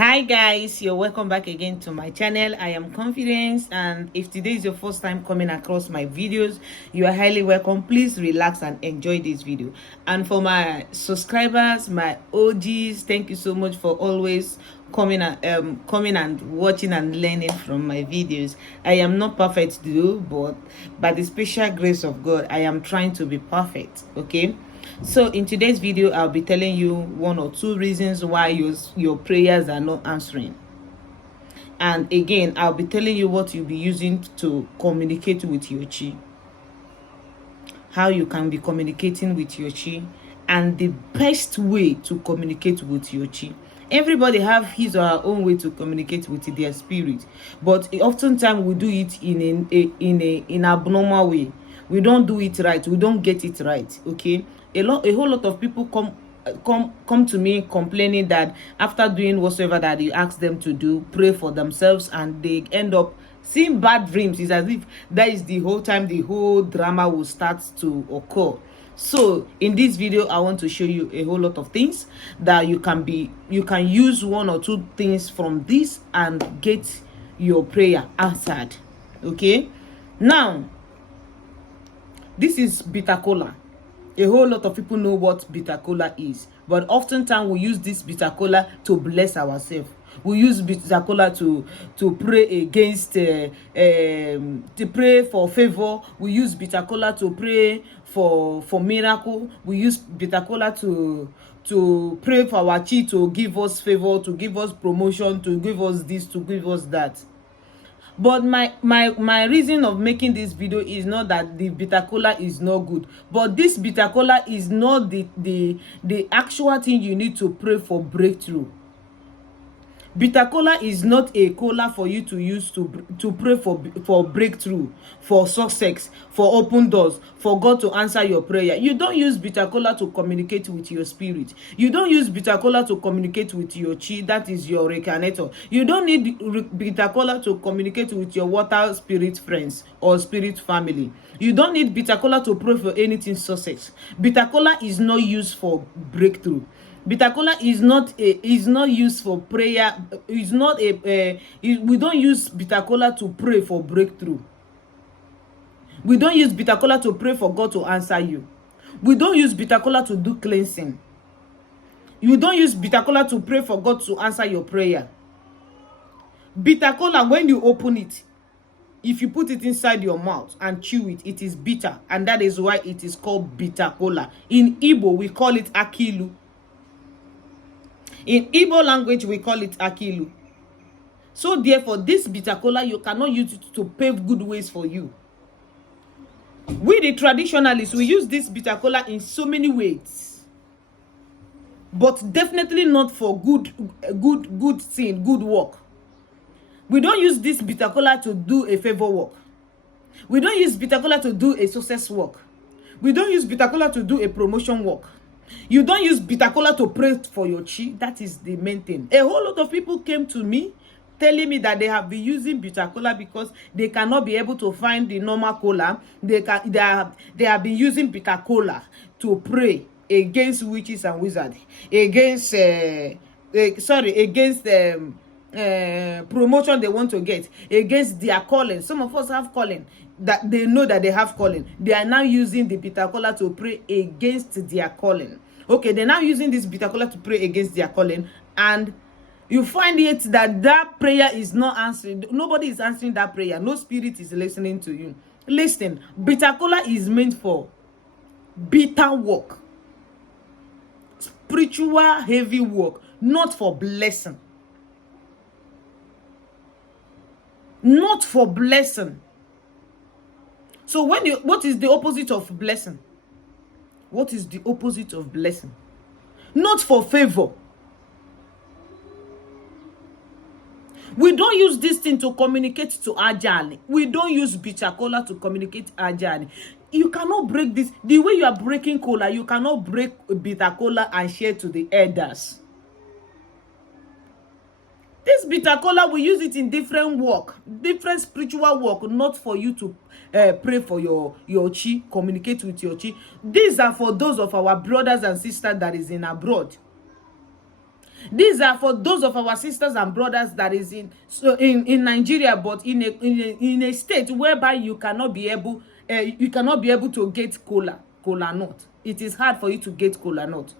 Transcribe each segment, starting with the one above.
Hi guys, you're welcome back again to my channel. I am Confidence, and if today is your first time coming across my videos, you are highly welcome. Please relax and enjoy this video. And for my subscribers, my OGs, thank you so much for always coming and watching and learning from my videos. I am not perfect though, but by the special grace of God, I am trying to be perfect. Okay. So in today's video, I'll be telling you one or two reasons why your prayers are not answering. And again, I'll be telling you what you'll be using to communicate with your chi. How you can be communicating with your chi, and the best way to communicate with your chi. Everybody have his or her own way to communicate with their spirit, but oftentimes we do it in abnormal way. We don't do it right. We don't get it right. Okay, a whole lot of people come to me complaining that after doing whatsoever that you ask them to do, pray for themselves, and they end up seeing bad dreams. It's as if that is the whole time the whole drama will start to occur. So in this video, I want to show you a whole lot of things that you can use one or two things from this and get your prayer answered. Okay, now this is bitter kola. A whole lot of people know what bitter kola is, but oftentimes we use this bitter kola to bless ourselves. We use bitter kola to pray against to pray for favor. We use bitter kola to pray for miracle. We use bitter kola to pray for our chi, to give us favor, to give us promotion, to give us this, to give us that. But my reason of making this video is not that the bitter kola is not good, but this bitter kola is not the actual thing you need to pray for breakthrough. Bitter kola is not a kola for you to use to pray for breakthrough, for success, for open doors, for God to answer your prayer. You don't use bitter kola to communicate with your spirit. You don't use bitter kola to communicate with your chi, that is your reincarnator. You don't need bitter kola to communicate with your water spirit friends or spirit family. You don't need bitter kola to pray for anything success. Bitter kola is not used for breakthrough. Bitter kola is not used for prayer. Is not we don't use bitter kola to pray for breakthrough. We don't use bitter kola to pray for God to answer you. We don't use bitter kola to do cleansing. You don't use bitter kola to pray for God to answer your prayer. Bitter kola, when you open it, if you put it inside your mouth and chew it, it is bitter, and that is why it is called bitter kola. In Igbo, we call it akilu. In Igbo language, we call it akilu. So therefore, this bitter kola, you cannot use it to pave good ways for you. We, the traditionalists, we use this bitter kola in so many ways, but definitely not for good thing, good work. We don't use this bitter kola to do a favor work. We don't use bitter kola to do a success work. We don't use bitter kola to do a promotion work. You don't use bitter kola to pray for your chi. That is the main thing. A whole lot of people came to me telling me that they have been using bitter kola because they cannot be able to find the normal kola. They have been using bitter kola to pray against witches and wizards, against promotion they want to get, against their calling. Some of us have calling that they know that they have calling. They are now using the bitter kola to pray against their calling. Okay, they're now using this bitter kola to pray against their calling, and you find it that prayer is not answering. Nobody is answering that prayer. No spirit is listening to you. Listen, bitter kola is meant for bitter work, spiritual heavy work, not for blessing. Not for blessing. So what is the opposite of blessing? What is the opposite of blessing? Not for favor. We don't use this thing to communicate to our journey. We don't use bitter kola to communicate our journey. You cannot break this. The way you are breaking kola, you cannot break bitter kola and share to the elders. This bitter kola, we use it in different work, different spiritual work, not for you to pray for your chi, communicate with your chi. These are for those of our brothers and sisters that is in abroad. These are for those of our sisters and brothers that is in Nigeria, but in a state whereby you cannot be able to get kola nut. It is hard for you to get kola nut.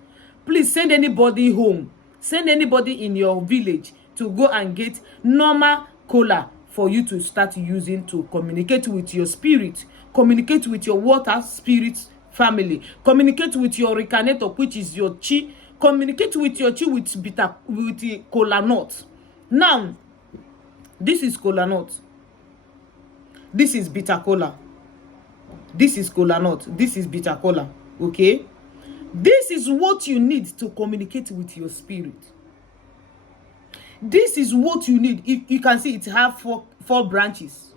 Please send anybody home. Send anybody in your village to go and get normal kola for you to start using to communicate with your spirit, communicate with your water spirit family, communicate with your recarnator, which is your chi, communicate with your chi with the kola nut. Now, this is kola nut. This is bitter kola. This is kola nut. This is bitter kola. Okay? This is what you need to communicate with your spirit. This is what you need. If you can see, it have four branches.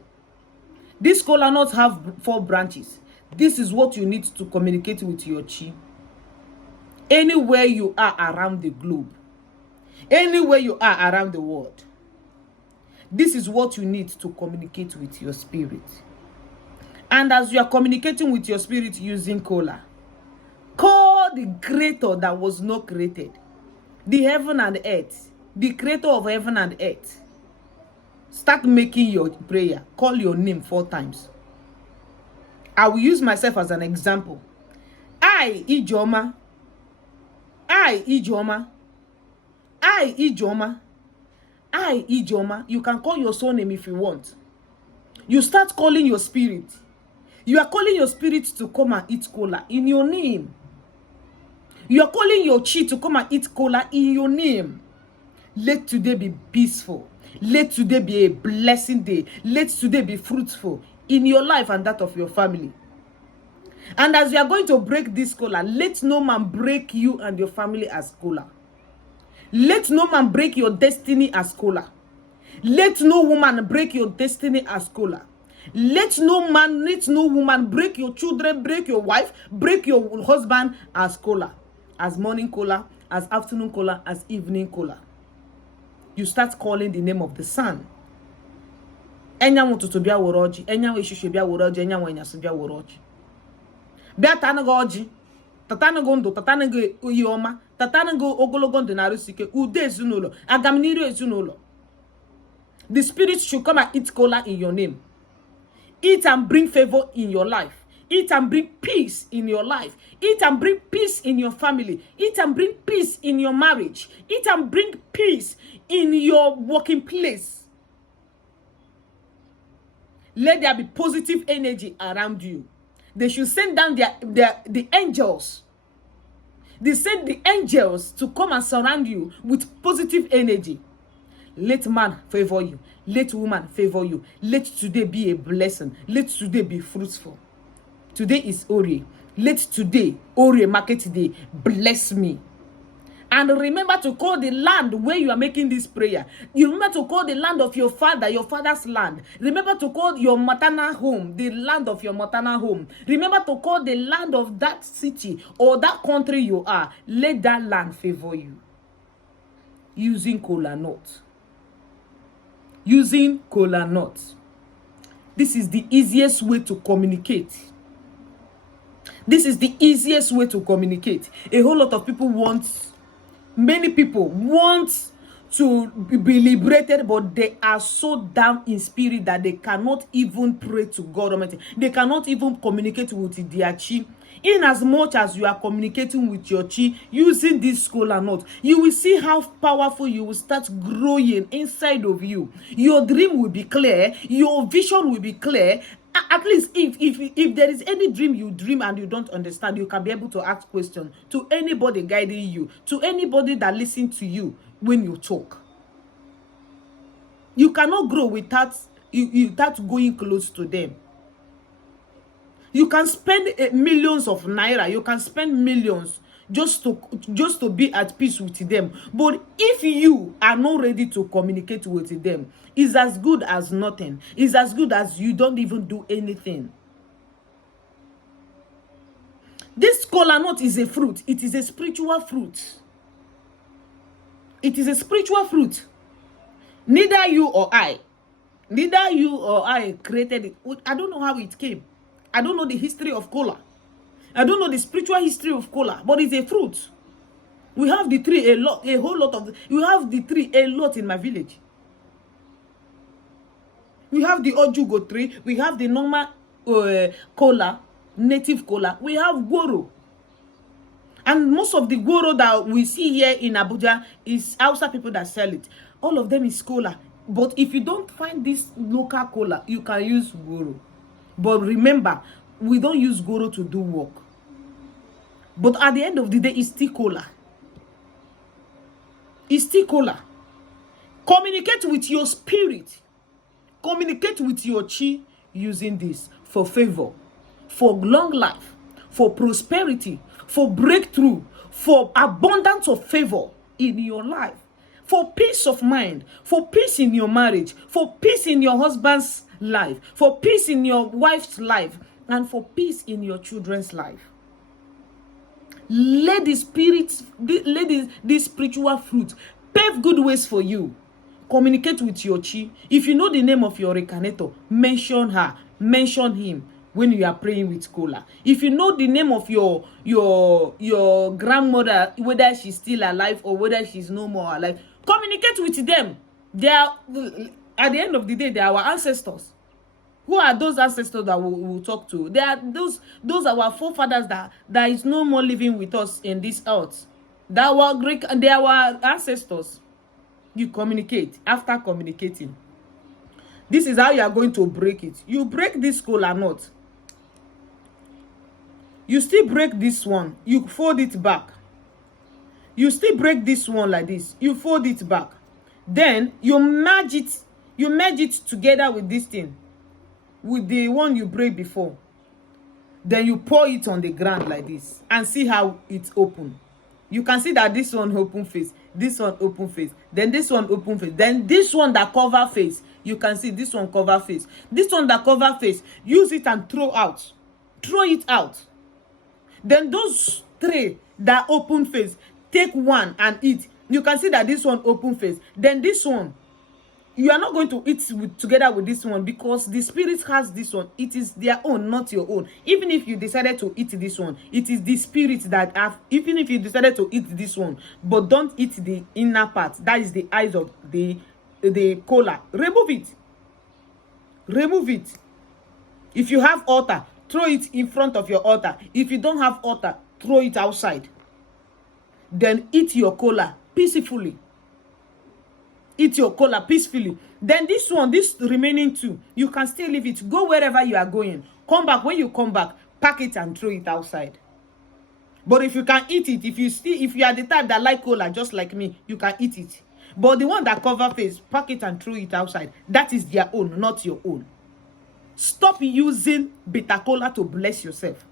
This kola nut have 4 branches. This is what you need to communicate with your chi. Anywhere you are around the globe, anywhere you are around the world, this is what you need to communicate with your spirit. And as you are communicating with your spirit using kola, call the creator that was not created, the heaven and earth, the creator of heaven and earth. Start making your prayer. Call your name 4 times. I will use myself as an example. I, Ijoma. I, Ijoma. I, Ijoma. I, Ijoma. You can call your soul name if you want. You start calling your spirit. You are calling your spirit to come and eat kola in your name. You are calling your chi to come and eat kola in your name. Let today be peaceful. Let today be a blessing day. Let today be fruitful in your life and that of your family. And as you are going to break this kola, let no man break you and your family as kola. Let no man break your destiny as kola. Let no woman break your destiny as kola. Let no man, let no woman break your children, break your wife, break your husband as kola. As morning kola, as afternoon kola, as evening kola. You start calling the name of the sun. Enyanwu tutubia woroji, enyanwu ishishibia woroji, enyanwu enyasubia woroji. Bia tanago oji, tatanago ndo, tatanago uyoma, tatanago ogologo ndo narusike, ude ezunulo, agamniru ezunulo. The spirit should come and eat kola in your name. Eat and bring favor in your life. Eat and bring peace in your life. Eat and bring peace in your family. Eat and bring peace in your marriage. Eat and bring peace in your working place. Let there be positive energy around you. They should send down the angels. They send the angels to come and surround you with positive energy. Let man favor you. Let woman favor you. Let today be a blessing. Let today be fruitful. Today is Ori. Let today, Ori Market Day, bless me. And remember to call the land where you are making this prayer. You remember to call the land of your father, your father's land. Remember to call your maternal home, the land of your maternal home. Remember to call the land of that city or that country you are. Let that land favor you. Using kola nut. Using kola nut. This is the easiest way to communicate. This is the easiest way to communicate. A whole lot of people many people want to be liberated, but they are so down in spirit that they cannot even pray to God Almighty. They cannot even communicate with their chi. In as much as you are communicating with your chi using this kola nut, you will see how powerful you will start growing inside of you. Your dream will be clear. Your vision will be clear. At least if there is any dream you dream and you don't understand, you can be able to ask questions to anybody guiding you, to anybody that listens to you when you talk. You cannot grow without going close to them. You can spend millions of naira. You can spend millions just to be at peace with them. But if you are not ready to communicate with them, it's as good as nothing. It's as good as you don't even do anything. This kola nut is a fruit. It is a spiritual fruit. It is a spiritual fruit. Neither you or I created it. I don't know how it came. I don't know the history of kola. I don't know the spiritual history of kola, but it's a fruit. We have the tree a lot, a whole lot of. We have the tree a lot in my village. We have the ojugo tree. We have the normal kola, native kola. We have goro. And most of the goro that we see here in Abuja is Hausa people that sell it. All of them is kola. But if you don't find this local kola, you can use goro. But remember, we don't use goro to do work. But at the end of the day, it's still kola. It's still kola. Communicate with your spirit. Communicate with your chi using this for favor, for long life, for prosperity, for breakthrough, for abundance of favor in your life, for peace of mind, for peace in your marriage, for peace in your husband's life, for peace in your wife's life, and for peace in your children's life. Let the spirits, let the spiritual fruit pave good ways for you. Communicate with your chi. If you know the name of your reincarnator, mention her, mention him when you are praying with kola. If you know the name of your grandmother, whether she's still alive or whether she's no more alive, communicate with them. They are, at the end of the day, they are our ancestors. Who are those ancestors that we'll talk to? They are those are our forefathers that is no more living with us in this earth. That were Greek, they are our ancestors. You communicate. After communicating, this is how you are going to break it. You break this kola nut. You still break this one. You fold it back. You still break this one like this. You fold it back. Then you merge it. You merge it together with this thing, with the one you break before. Then you pour it on the ground like this and see how it's open. You can see that this one open face, this one open face, then this one open face, then this one that cover face. You can see this one cover face. This one that cover face, use it and throw out. Throw it out. Then those three that open face, take one and eat. You can see that this one open face. Then this one, you are not going to eat together with this one because the spirit has this one. It is their own, not your own. Even if you decided to eat this one, it is the spirit that have. Even if you decided to eat this one, but don't eat the inner part. That is the eyes of the kola. Remove it. Remove it. If you have altar, throw it in front of your altar. If you don't have altar, throw it outside. Then eat your kola peacefully. Eat your kola peacefully. Then this one, this remaining two, you can still leave it. Go wherever you are going. Come back. When you come back, pack it and throw it outside. But if you can eat it, if you are the type that like kola just like me, you can eat it. But the one that cover face, pack it and throw it outside. That is their own, not your own. Stop using bitter kola to bless yourself.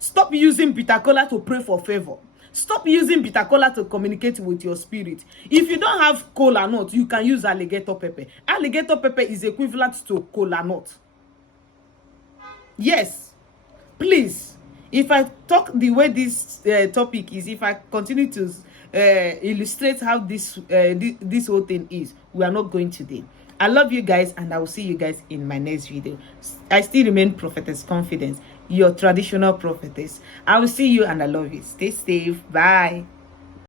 Stop using bitter kola to pray for favor. Stop using bitter kola to communicate with your spirit. If you don't have kola nut, you can use alligator pepper. Alligator pepper is equivalent to kola nut. Yes, please. If I talk the way this topic is, if I continue to illustrate how this whole thing is, we are not going today. I love you guys, and I will see you guys in my next video. I still remain Prophetess Confidence, your traditional prophetess. I will see you, and I love you. Stay safe. Bye.